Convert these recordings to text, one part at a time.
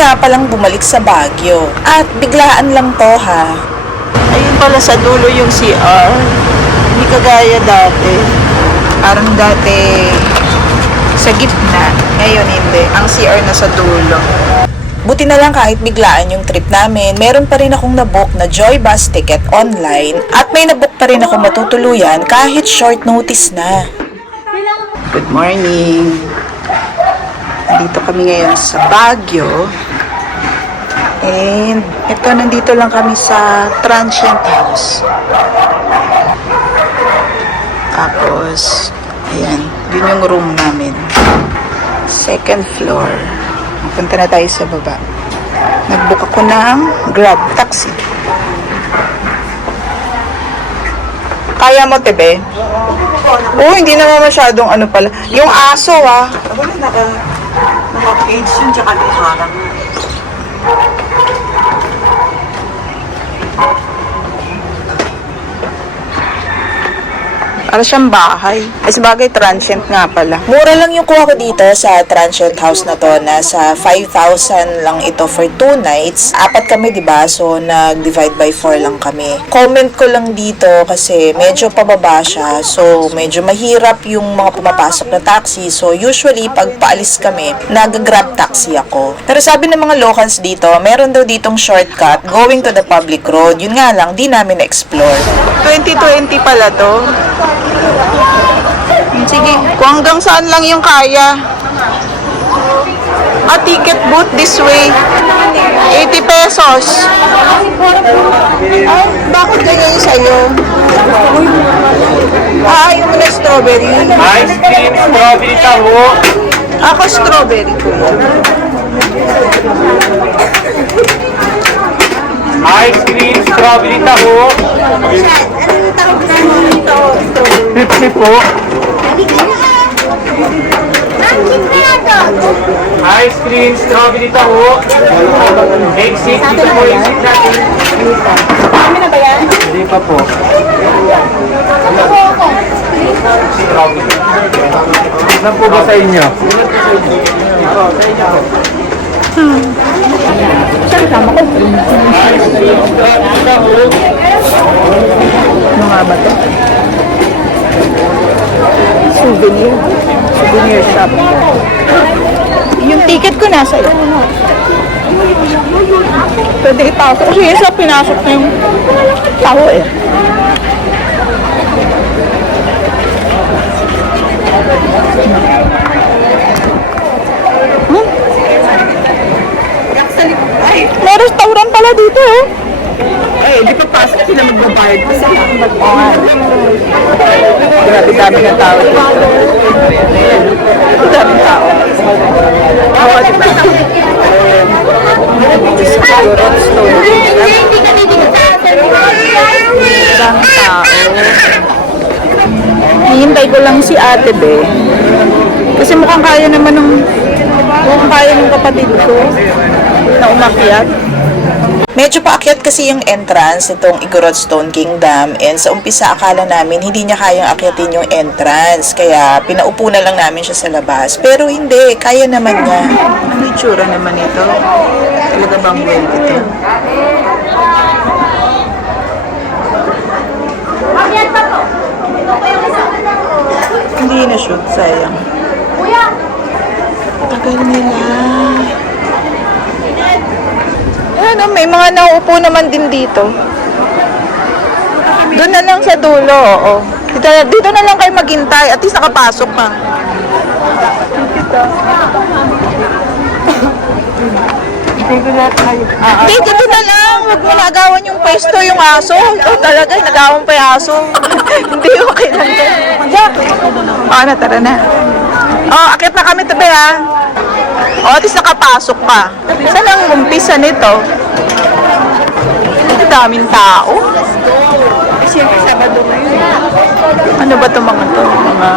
nga palang bumalik sa Baguio. At biglaan lang to ha. Ayun pala sa dulo yung CR. Hindi kagaya dati. Parang dati sa gitna. Ngayon hindi. Ang CR na sa dulo. Buti na lang kahit biglaan yung trip namin, meron pa rin akong nabook na Joy Bus ticket online at may nabook pa rin ako matutuluyan kahit short notice na. Good morning. Nandito kami ngayon sa Baguio. And ito, nandito lang kami sa transient house. Tapos, ayan, yun yung room namin. Second floor. Punta na tayo sa baba. Nag-book ako ng Grab taxi. Kaya mo, Tebe? Oo, hindi naman masyadong ano pala. Yung aso, ah. Wala naka-cage yun, tsaka harang. Para siyang bahay. Ay, sabagay, transient nga pala. Mura lang yung kuha ko dito sa transient house na to. Nasa 5,000 lang ito for 2 nights. Apat kami, diba? So, nag-divide by 4 lang kami. Comment ko lang dito kasi medyo pababa siya. So, medyo mahirap yung mga pumapasok na taxi. So, usually, pag paalis kami, nag-grab taxi ako. Pero sabi ng mga locals dito, meron daw ditong shortcut going to the public road. Yun nga lang, di namin na-explore. 2020 pala to. Sige, kung hanggang saan lang yung kaya. Ticket booth this way. 80 pesos. Ay, bakit ganyan yung sa'yo? Ayaw mo na strawberry. Ice cream, strawberry taho. Ako strawberry ko. Ice cream, strawberry taho. 50 po. Ice cream, strawberry taho. Exit, dito po exit natin. Kami na ba yan? Hindi pa po. Strawberry. Saan po ba sa inyo? Saan kama ko? Ano nga ba to? Souvenir. Souvenir shop. Yung ticket ko nasa iyo. Pwede ipasok. Kasi isa pinasok na yung tao eh. May restaurant pala dito eh. Ay, di pa pasok sila magbabayad kasi Grabe dami ng tao. Dami ng tao. Oo, di ba? Dami tao. Hihintay ko lang si Ate Be. Kasi mukhang kaya naman ng kapatid ko na umakyat. Medyo paakyat kasi yung entrance nitong Igorot Stone Kingdom and sa umpisa akala namin hindi niya kayang akyatin yung entrance kaya pinaupo na lang namin siya sa labas pero hindi, kaya naman niya. Ano itsura naman ito? Talaga bang well ito? Hindi na shoot, sayang. Tagal nila. Ano, may mga nauupo naman din dito. Doon na lang sa dulo, oo. Dito na lang kayo maghintay. At least nakapasok pa. Hindi, dito na lang. Huwag mo nagawan yung pwesto, yung aso. Oh, talaga, nagawan pa yung aso. Hindi, okay lang din. Jack. Na, tara na. Akit na kami tabi, ha. At least nakapasok ka. Saan ang umpisa nito? Daming tao. siyempre Sabado ngayon. Ano ba itong mga to? Mga...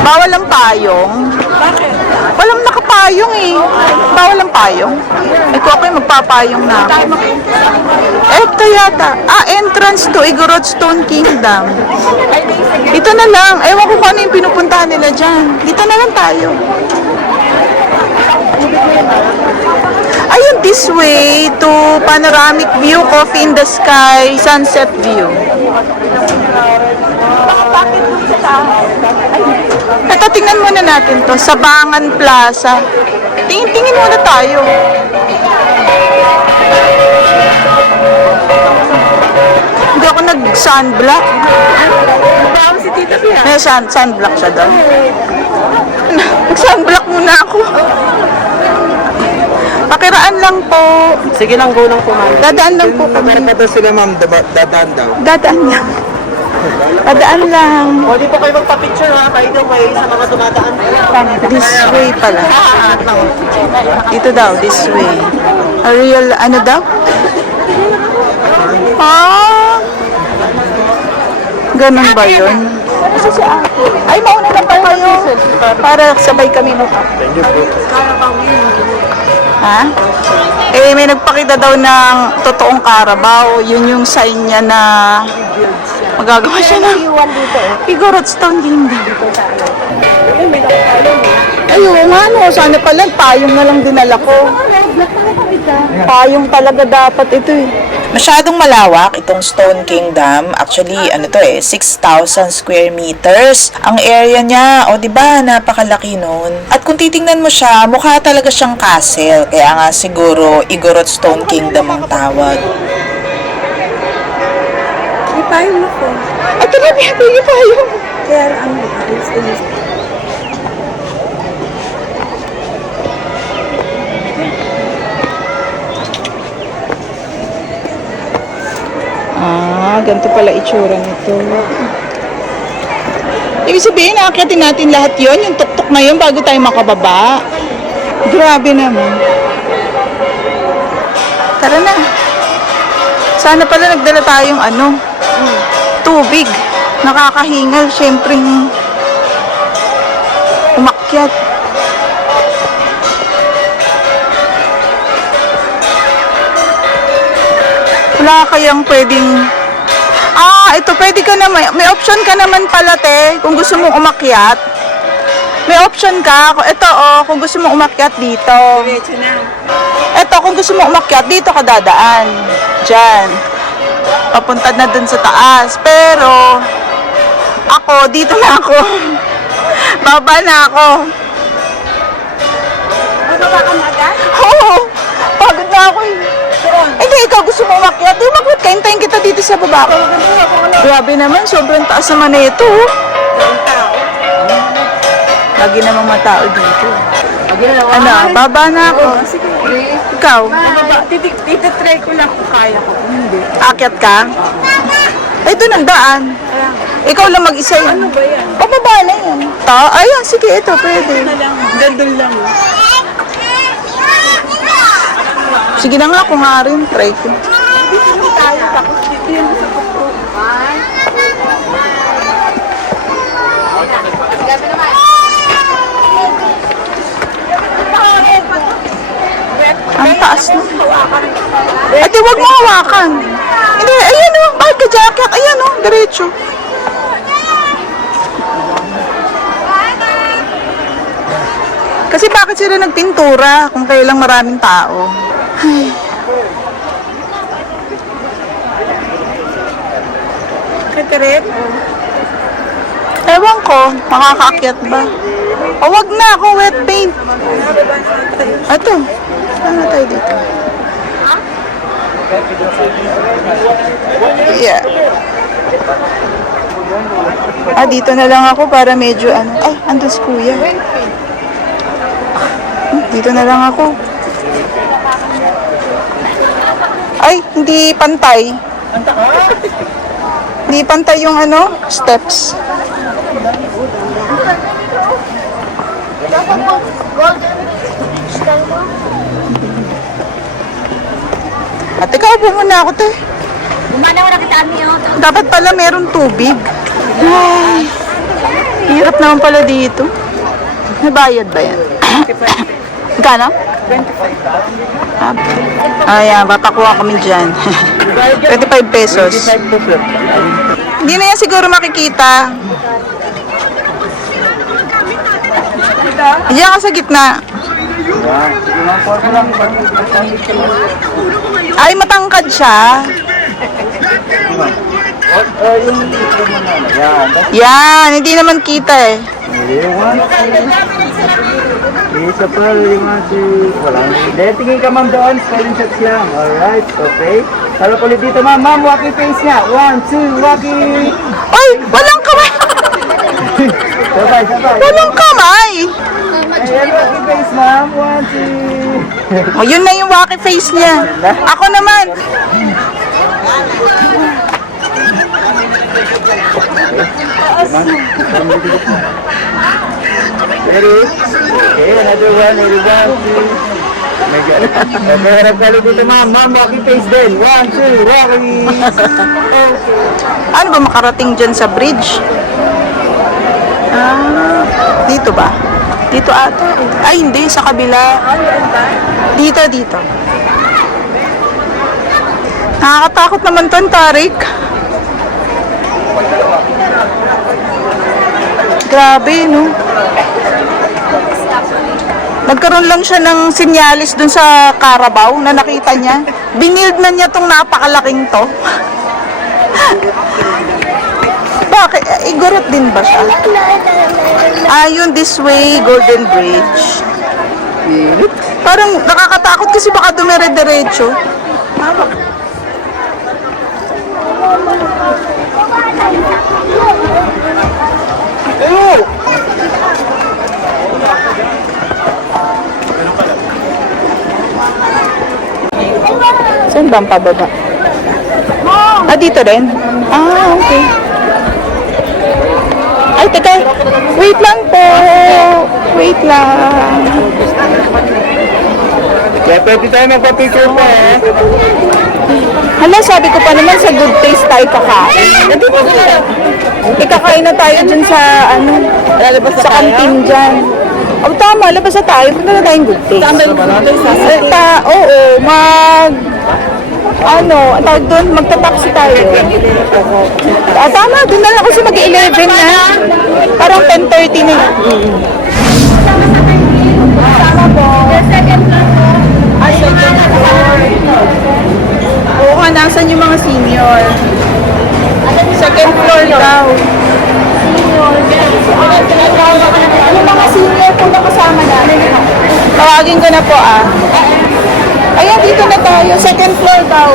Bawal ang payong. Bakit? Walang nakapayong eh. Bawal ang payong. Eh kung ako'y magpapayong na ako. Ito yata. Entrance to Igorot Stone Kingdom. Dito na lang. Ewan ko kung ano yung pinupuntahan nila dyan. Dito na lang tayo. think this way to panoramic view, coffee in the sky, sunset view. Ito, tingnan muna natin to. Sabangan Plaza. Tingin muna tayo. Hindi ako nag-sunblock. May sunblock siya doon. Nag-sunblock muna ako. Pakiraan lang po. Sige lang, go lang po, ma'am. Dadaan lang po kami. Meron pa daw sila, ma'am, dadaan daw. Dadaan lang. Dadaan lang. O, dito kayo magpa-picture ha, by the way, sa mga dumadaan. This way pala. Dito daw, this way. A real, ano daw? Ah! Ganun ba yun? Kasi si Ate. Ay, mauna lang pa kayo. Para sabay kami mo. Ha? Eh, may nagpakita daw ng totoong Carabao. Yun yung sign niya na magagawa siya ng Igorot Stone Kingdom. Ay, oo nga no. Sana pala, payong na lang dinala ko. Payong talaga dapat ito eh. Masyadong malawak itong Stone Kingdom. Actually, 6,000 square meters. Ang area niya, o diba, napakalaki nun. At kung titingnan mo siya, mukha talaga siyang castle. Kaya nga siguro, Igorot Stone Kingdom ang tawag. May payong ako. Ay, talaga, yung payong. Kaya ang Ah, ganito pala itsura nito. Ibig sabihin, naakyatin natin lahat yon, yung tuktok na yun, bago tayo makababa. Grabe naman. Tara na. Sana pala nagdala tayong tubig. Nakakahingal, syempre, umakyat. Wala kayang pwedeng... ito, pwede ka naman. May option ka naman pala, te, kung gusto mong umakyat. May option ka. Ito, kung gusto mong umakyat dito. Ito, kung gusto mong umakyat, dito ka dadaan. Diyan. Papunta na dun sa taas. Pero, ako, dito na ako. Baba na ako. Baba ka na agad? Oo. Pagod na ako eh. Hindi, ikaw gusto mo umakyat. Umakyat ka, hintayin kita dito sa baba. Grabe naman, sobrang taas naman na ito. Lagi namang matao dito. Baba na ako. Ikaw? Tititry ko lang kung kaya ko. Hindi. Akyat ka? Ito ng daan. Ikaw lang mag-isa yun. Ano ba yan? Pababa na yan. Ayan, sige, ito, pwede. Gandun lang. Sige na nga, kung nga rin, try ko. Dito tayo, tapos dito yun sa tuktok. Ang taas na. Ate, huwag mo hawakan. Hindi, ayan o. Bakit ka jacket? Ayan o, diretso. Kasi bakit sila nagpintura kung kailang maraming tao? Ay. Katarit? Ewan ko, makakaakyat ba? O, wag na ako, wet paint. Ito, ano tayo dito? Yeah. Dito na lang ako para medyo Ay, andun si kuya. Dito na lang ako. Ay, hindi pantay. Hindi pantay yung steps. Ate, kaupo muna ako, te. Gumana ko na kita niyo. Dapat pala meron tubig. Ay, hirap naman pala dito. May bayad ba yan? Gano? 25. Ayan, papakuha kami dyan. 25 pesos. Hindi na yan siguro makikita. Diyan ka sa gitna. Ay, matangkad siya. Yan, hindi naman kita eh. Isa pa, walang hindi. Tingin ka ma'am doon, spelling shots lang. Alright, okay. Talap ulit dito ma'am. Ma'am, walkie face niya. 1, 2, walkie. Ay, walang kamay. Sabay, sabay. Walang kamay. Ayan, walkie face ma'am. 1, 2. O, yun na yung wacky face niya. Ako naman. Ready? Okay, another one. Ready, 1, 2. My God. Okay, harap ka ulit dito ma'am. Ma'am, walkie face din. 1, 2, walkie. Ano ba makarating dyan sa bridge? Dito ba? Dito ata. Ay, hindi. Sa kabila. Dito, dito. Nakakatakot naman to, Tarik. Grabe, no? Nagkaroon lang siya ng sinyalis dun sa Carabao na nakita niya. Binild na niya tong napakalaking to. Bakit? Igorot din ba siya? Yun, this way, Golden Bridge. Parang nakakatakot kasi baka dumire-diretso. Saan ba ang pababa? Dito rin? Okay. Ay, teka. Wait lang po. Wait lang. Kaya pwede tayo magpa-picture pa eh. Hala, sabi ko pa naman sa good taste tayo kakain. Ikakain na tayo dyan sa, sa kantin dyan. Tama, labas na tayo. Punta na tayong good taste. Oo, tawag doon, magta-taxi tayo. Tama, doon na lang kasi mag-11 na. Parang 10:30 na. Tama po. Oo nga, nasan yung mga senior? Second floor daw. Yung mga senior po na kasama namin. Tawagin ko na po Ayan, dito na tayo. Second floor daw.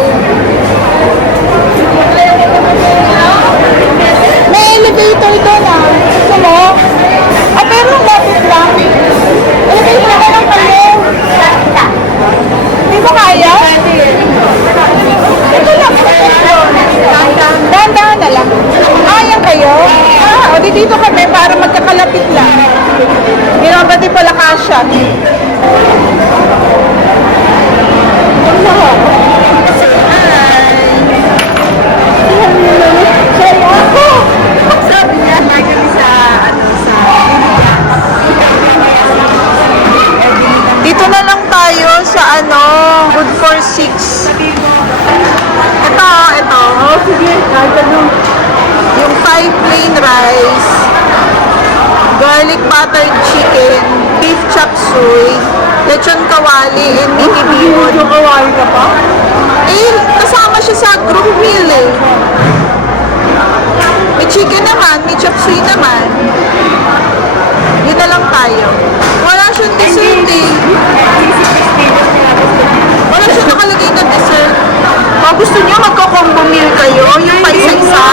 May elevator doon Gusto mo? Pero lapit lang. Elevator na lang kayo. Hindi mo kaya? Ito lang. Dahan-dahan na lang. Ayan kayo? O di dito kami para magkakalapit lang. Ginabati pala kasya. Dito na lang tayo sa Good for 6. Ito. Sige, yung 5 plain rice, garlic buttered chicken, beef chop suey, lechon kawali, and mini bihon. Lechon kawali ka pa? Kasama siya sa group meal May chicken naman, may chop suey naman. Yun na lang tayo. Wala siyang dessert Wala siyang nakalagay na dessert. Kung gusto niyo, magko-combo meal kayo, yung pa isa-isa.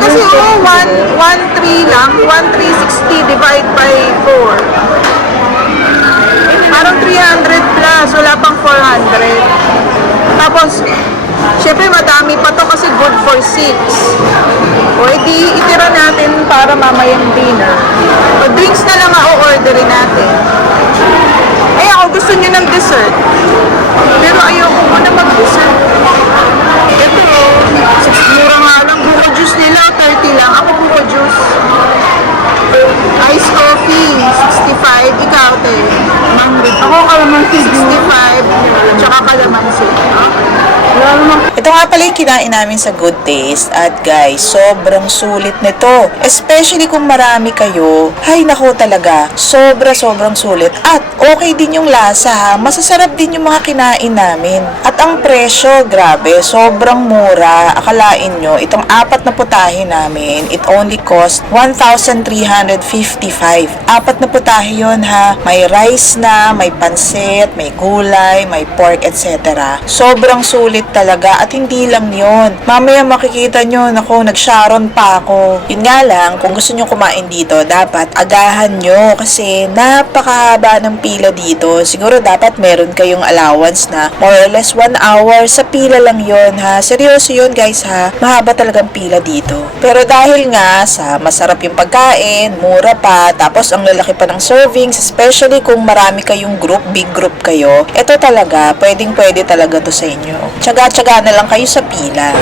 Kasi 1,3 lang, 1,360 divide by 4. Parang 300 plus, wala pang 400. Tapos, syempre madami pa to kasi good for 6. O edi, itira natin para mamayang dinner. O drinks na lang o-orderin natin. Ako gusto niyo ng dessert. Pero ayoko muna mag-dessert. Ito, mura nga lang. Buko juice nila, 30 lang. Ako buko juice. Ice coffee, 65. Ikaw, te. Ako kalamansi 65. Tsaka kalamansi. Ito nga pala yung kinain namin sa Good Taste. At guys, sobrang sulit nito. Especially kung marami kayo. Hay nako talaga. Sobrang sulit. At okay din yung lasa ha. Masasarap din yung mga kinain namin. At ang presyo, grabe, sobrang mura. Akalain nyo, itong 4 na putahe namin, it only cost 1,355. 4 na putahe yun ha. May rice na, may pansit, may gulay, may pork, etc. Sobrang sulit talaga at hindi lang yun. Mamaya makikita nyo, naku, nag-sharon pa ako. Yun nga lang, kung gusto nyo kumain dito, dapat agahan nyo kasi napakahaba ng pila dito. Siguro dapat meron kayong allowance na more or less 1 hour sa pila lang yun ha. Seryoso yun guys ha. Mahaba talagang pila dito. Pero dahil nga sa masarap yung pagkain, mura pa, tapos ang lalaki pa ng servings, especially kung marami kayong group, big group kayo, ito talaga, pwede talaga to sa inyo. Tsaga-tsaga na lang kayo sa pila.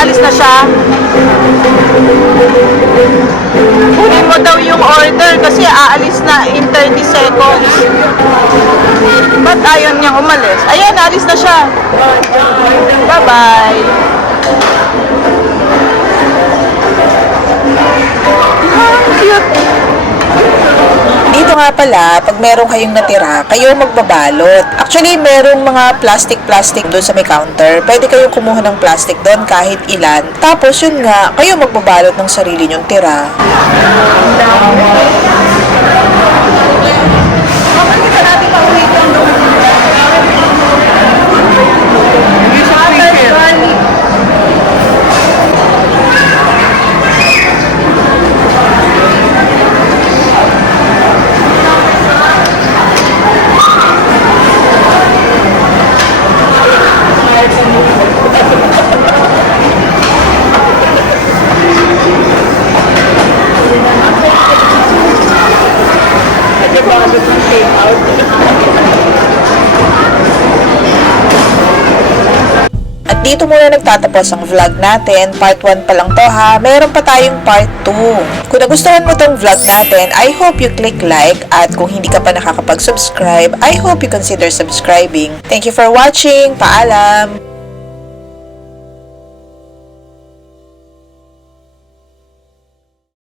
Alis na siya. Kunin mo daw yung order kasi aalis na in 30 seconds. Ba't ayaw niyang umalis? Ayan, alis na siya. Bye-bye. Ang cute. Dito nga pala, pag meron kayong natira, kayo magbabalot. Actually, merong mga plastic doon sa may counter. Pwede kayong kumuha ng plastic doon kahit ilan. Tapos yun nga, kayo magbabalot ng sarili nyong tira. At dito muna nagtatapos ang vlog natin. Part 1 pa lang to ha. Meron pa tayong part 2. Kung nagustuhan mo tong vlog natin, I hope you click like. At kung hindi ka pa nakakapag-subscribe, I hope you consider subscribing. Thank you for watching. Paalam!